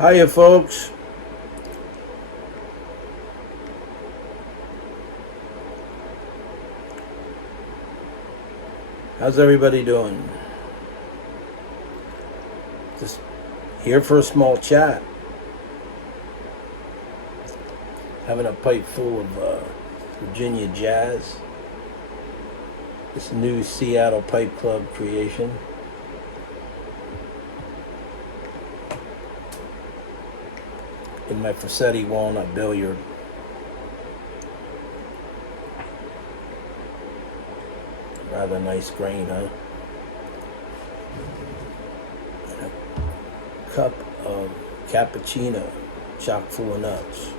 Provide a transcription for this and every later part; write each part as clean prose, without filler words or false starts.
Hiya, folks. How's everybody doing? Just here for a small chat. Having a pipe full of Virginia Jazz. This new Seattle Pipe Club creation. In my Frasetti walnut billiard. Rather nice grain, huh? And a cup of cappuccino, chock full of nuts.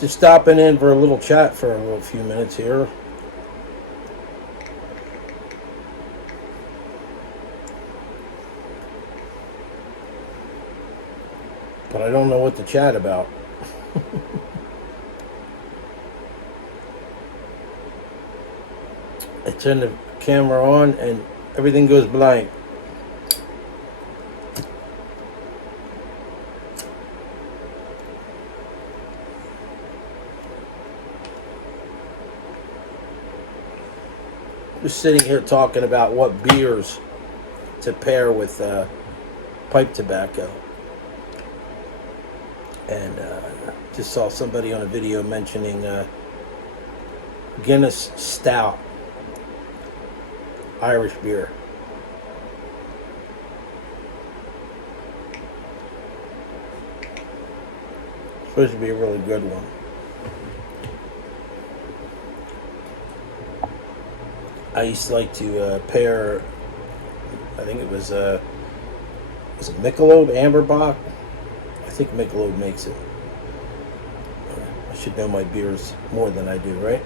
Just stopping in for a little chat for a little few minutes here. But I don't know what to chat about. I turn the camera on and everything goes blank. Just sitting here talking about what beers to pair with pipe tobacco. And just saw somebody on a video mentioning Guinness Stout, Irish beer. Supposed to be a really good one. I used to like to pair, I think it was it Michelob Amberbach? I think Michelob makes it. I should know my beers more than I do, right?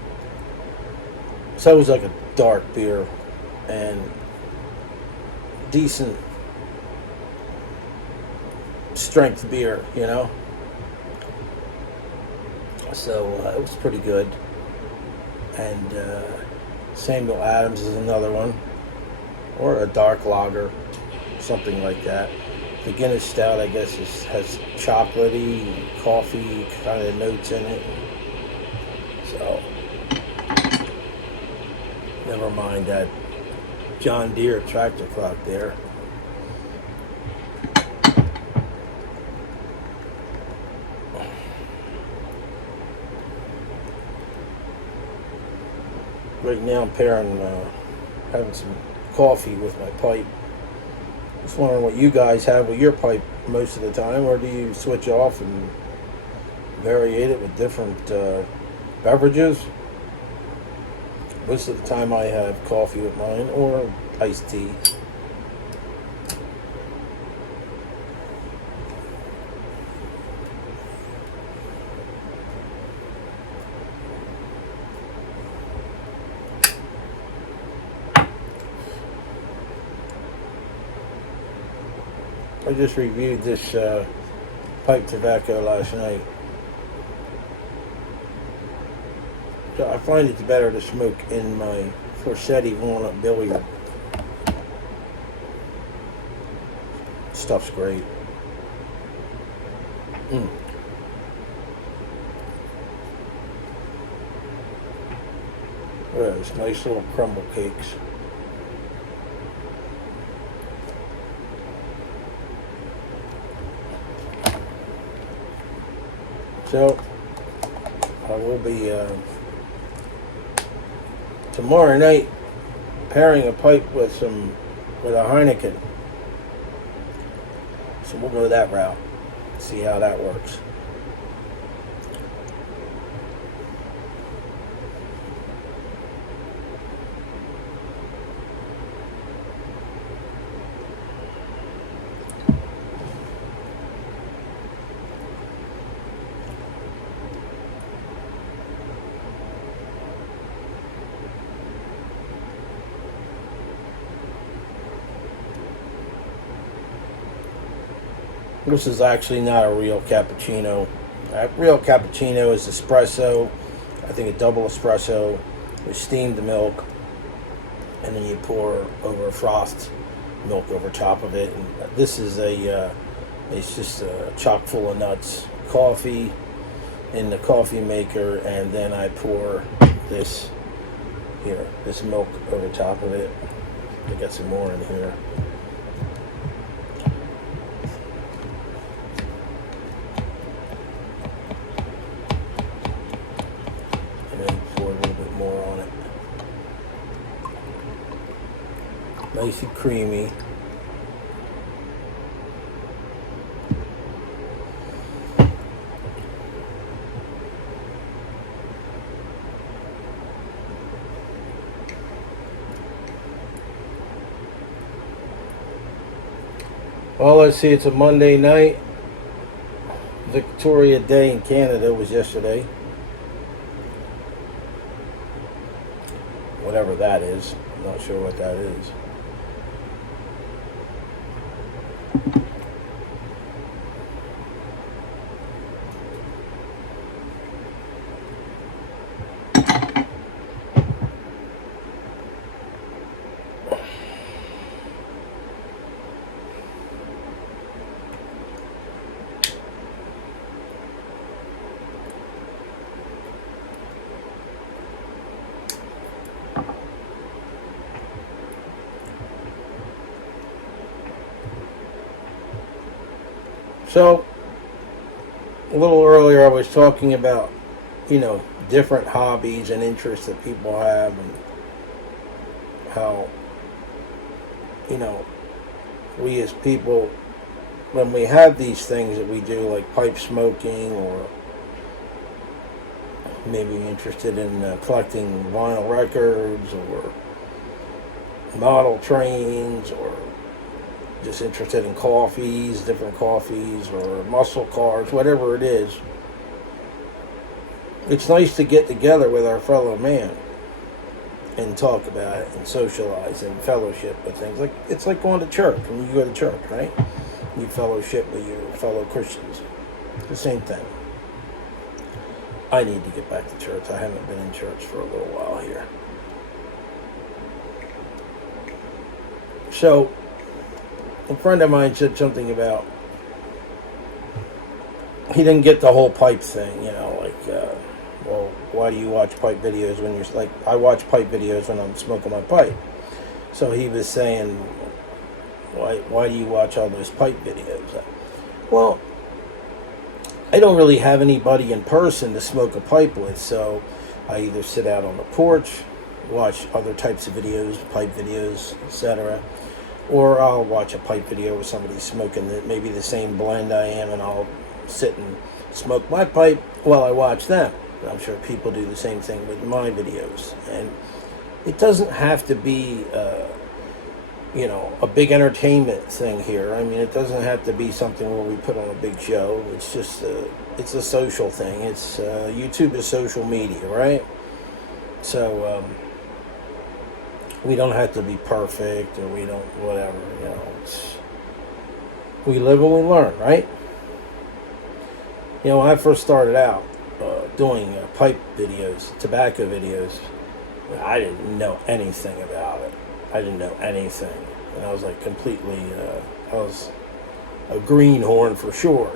So it was like a dark beer and decent strength beer, you know? So it was pretty good. And Samuel Adams is another one. Or a dark lager, something like that. The Guinness Stout, I guess, has chocolatey, coffee kind of notes in it. So, never mind that John Deere tractor clock there. Right now I'm having some coffee with my pipe. Just wondering what you guys have with your pipe most of the time, or do you switch off and variate it with different beverages? Most of the time I have coffee with mine, or iced tea. I just reviewed this pipe tobacco last night. So I find it's better to smoke in my Frasetti walnut billiard. Stuff's great. Those nice little crumble cakes. So I will be tomorrow night pairing a pipe with a Heineken. So we'll go that route. See how that works. This is actually not a real cappuccino. A real cappuccino is espresso. I think a double espresso with steamed milk and then you pour over frost milk over top of it. And this is it's just chock full of nuts, coffee in the coffee maker, and then I pour this milk over top of it. I got some more in here. And then pour a little bit more on it. Nice and creamy. Well, let's see, it's a Monday night. Victoria Day in Canada was yesterday. Whatever that is. I'm not sure what that is. So, a little earlier I was talking about, different hobbies and interests that people have, and how, we as people, when we have these things that we do, like pipe smoking, or maybe interested in collecting vinyl records, or model trains, or just interested in coffees, different coffees, or muscle cars, whatever it is, it's nice to get together with our fellow man and talk about it and socialize and fellowship with things. Like, it's like going to church. When you go to church, right? You fellowship with your fellow Christians. It's the same thing. I need to get back to church. I haven't been in church for a little while here. So, a friend of mine said something about, he didn't get the whole pipe thing, well, why do you watch pipe videos when you're, like, I watch pipe videos when I'm smoking my pipe. So he was saying, why do you watch all those pipe videos? Well, I don't really have anybody in person to smoke a pipe with, so I either sit out on the porch, watch other types of videos, pipe videos, etc., or I'll watch a pipe video with somebody smoking maybe the same blend I am, and I'll sit and smoke my pipe while I watch them. I'm sure people do the same thing with my videos. And it doesn't have to be, a big entertainment thing here. I mean, it doesn't have to be something where we put on a big show. It's just, it's a social thing. It's, YouTube is social media, right? So, we don't have to be perfect, or we don't, whatever, we live and we learn, right? When I first started out doing pipe videos, tobacco videos, I didn't know anything about it. I didn't know anything. And I was like completely, I was a greenhorn for sure,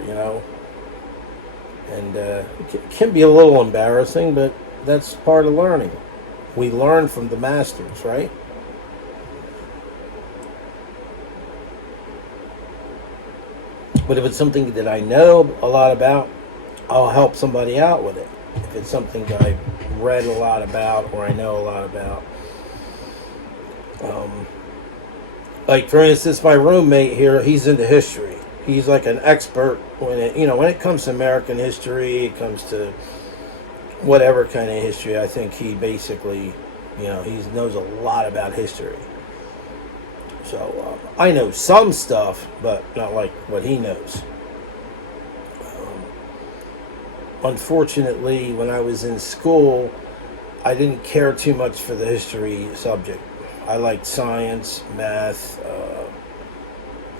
And it can be a little embarrassing, but that's part of learning. We learn from the masters, right? But if it's something that I know a lot about, I'll help somebody out with it. If it's something that I've read a lot about, or I know a lot about. Like, for instance, my roommate here, he's into history. He's like an expert when it comes to American history, it comes to whatever kind of history. I think he basically, he knows a lot about history. So I know some stuff, but not like what he knows. Unfortunately, when I was in school, I didn't care too much for the history subject. I liked science, math,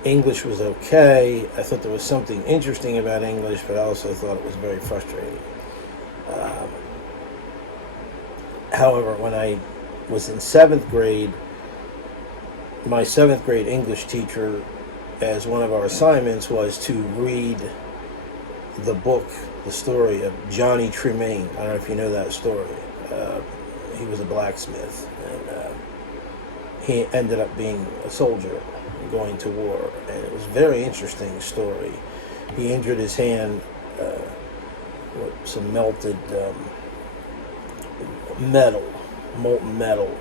English was okay. I thought there was something interesting about English, but I also thought it was very frustrating. However, when I was in 7th grade, my 7th grade English teacher, as one of our assignments, was to read the book, the story of Johnny Tremaine. I don't know if you know that story. He was a blacksmith, and he ended up being a soldier going to war, and it was a very interesting story. He injured his hand with some melted metal, molten metal,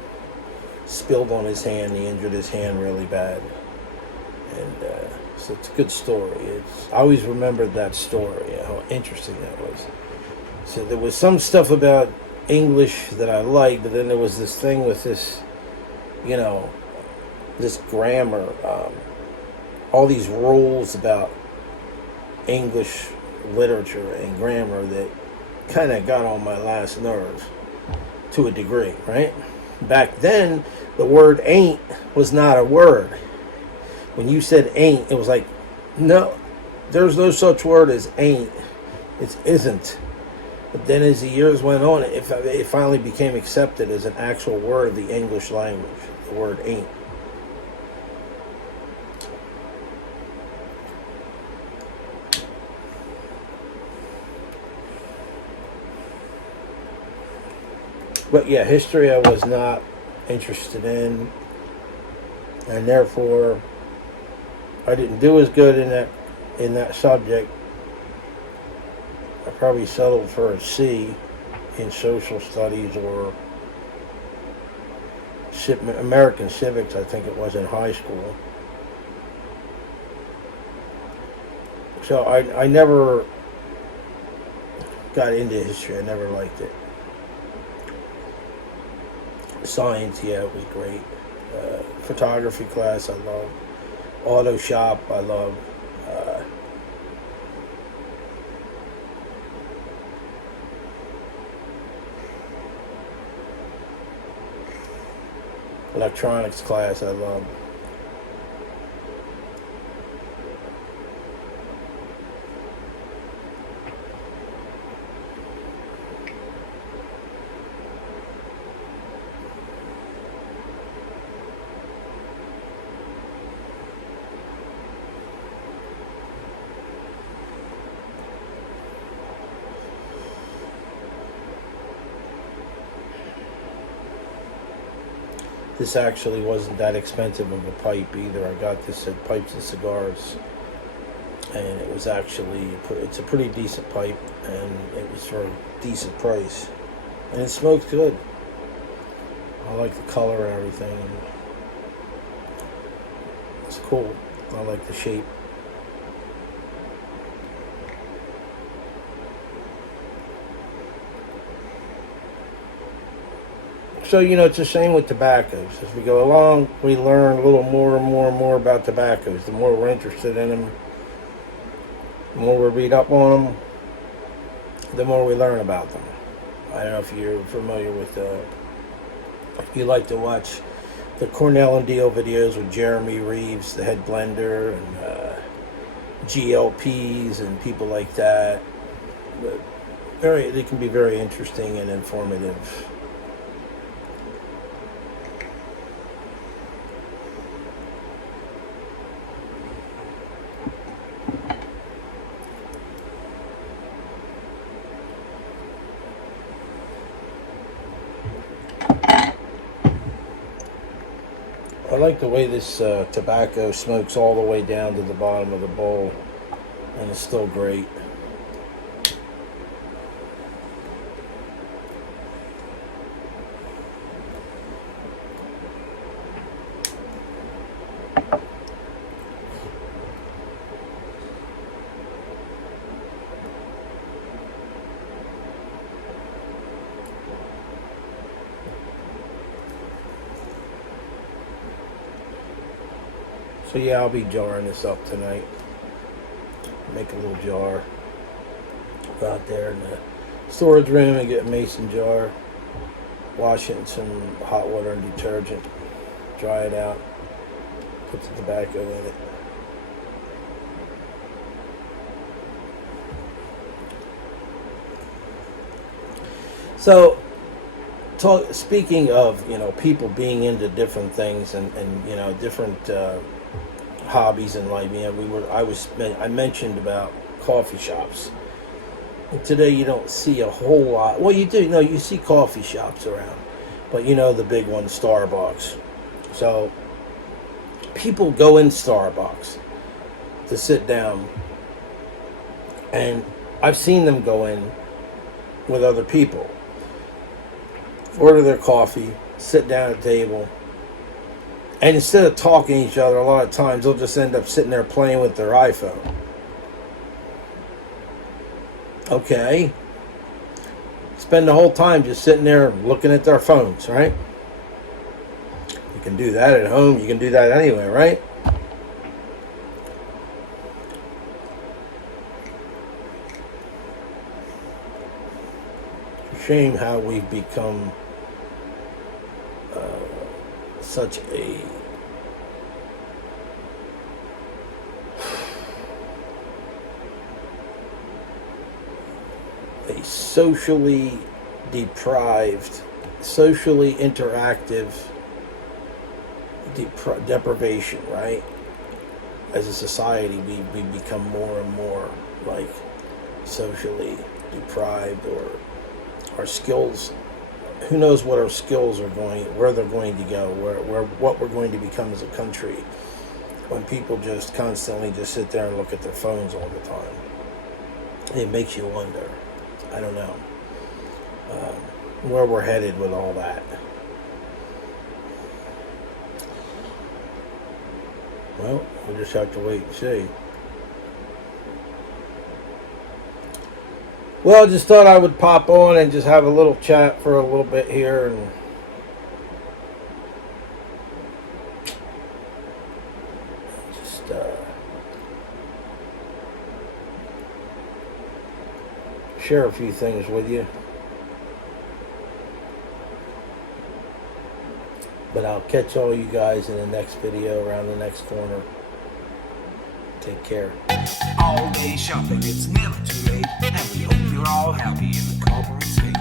spilled on his hand. He injured his hand really bad, and so it's a good story. I always remembered that story, how interesting that was. So there was some stuff about English that I liked, but then there was this thing with this, this grammar, all these rules about English literature and grammar that kind of got on my last nerve to a degree, right? Back then, the word ain't was not a word. When you said ain't, it was like, no, there's no such word as ain't. It isn't. But then as the years went on, it finally became accepted as an actual word of the English language, the word ain't. But yeah, history I was not interested in, and therefore I didn't do as good in that subject. I probably settled for a C in social studies or American civics, I think it was, in high school. So I never got into history. I never liked it. Science, yeah, it was great. Photography class, I loved. Auto shop, I loved. Electronics class, I loved. This actually wasn't that expensive of a pipe either. I got this at Pipes and Cigars, and it was actually, it's a pretty decent pipe, and it was for a decent price, and it smoked good. I like the color and everything. It's cool. I like the shape. So, it's the same with tobaccos. As we go along, we learn a little more and more and more about tobaccos. The more we're interested in them, the more we read up on them, the more we learn about them. I don't know if you're familiar with, if you like to watch the Cornell and Deal videos with Jeremy Reeves, the head blender, and GLPs and people like that. But they can be very interesting and informative. I like the way this tobacco smokes all the way down to the bottom of the bowl, and it's still great. So yeah, I'll be jarring this up tonight. Make a little jar. Go out there in the storage room and get a mason jar. Wash it in some hot water and detergent. Dry it out. Put the tobacco in it. So Speaking of, people being into different things and different hobbies in life. I mentioned about coffee shops. And today you don't see a whole lot. Well, you do. No, you see coffee shops around, but the big one, Starbucks. So people go in Starbucks to sit down, and I've seen them go in with other people, order their coffee, sit down at a table, and instead of talking to each other, a lot of times they'll just end up sitting there playing with their iPhone. Okay. Spend the whole time just sitting there looking at their phones, right? You can do that at home. You can do that anywhere, right? It's a shame how we've become such a socially deprived, socially interactive deprivation, right? As a society, we become more and more like socially deprived, or our skills, who knows what our skills are where they're going to go, what we're going to become as a country when people just constantly just sit there and look at their phones all the time. It makes you wonder. I don't know where we're headed with all that. Well, we'll just have to wait and see. Well, I just thought I would pop on and just have a little chat for a little bit here, and just share a few things with you. But I'll catch all you guys in the next video around the next corner. Take care. All day shopping, it's never too late. And we hope you're all happy in the corporate state.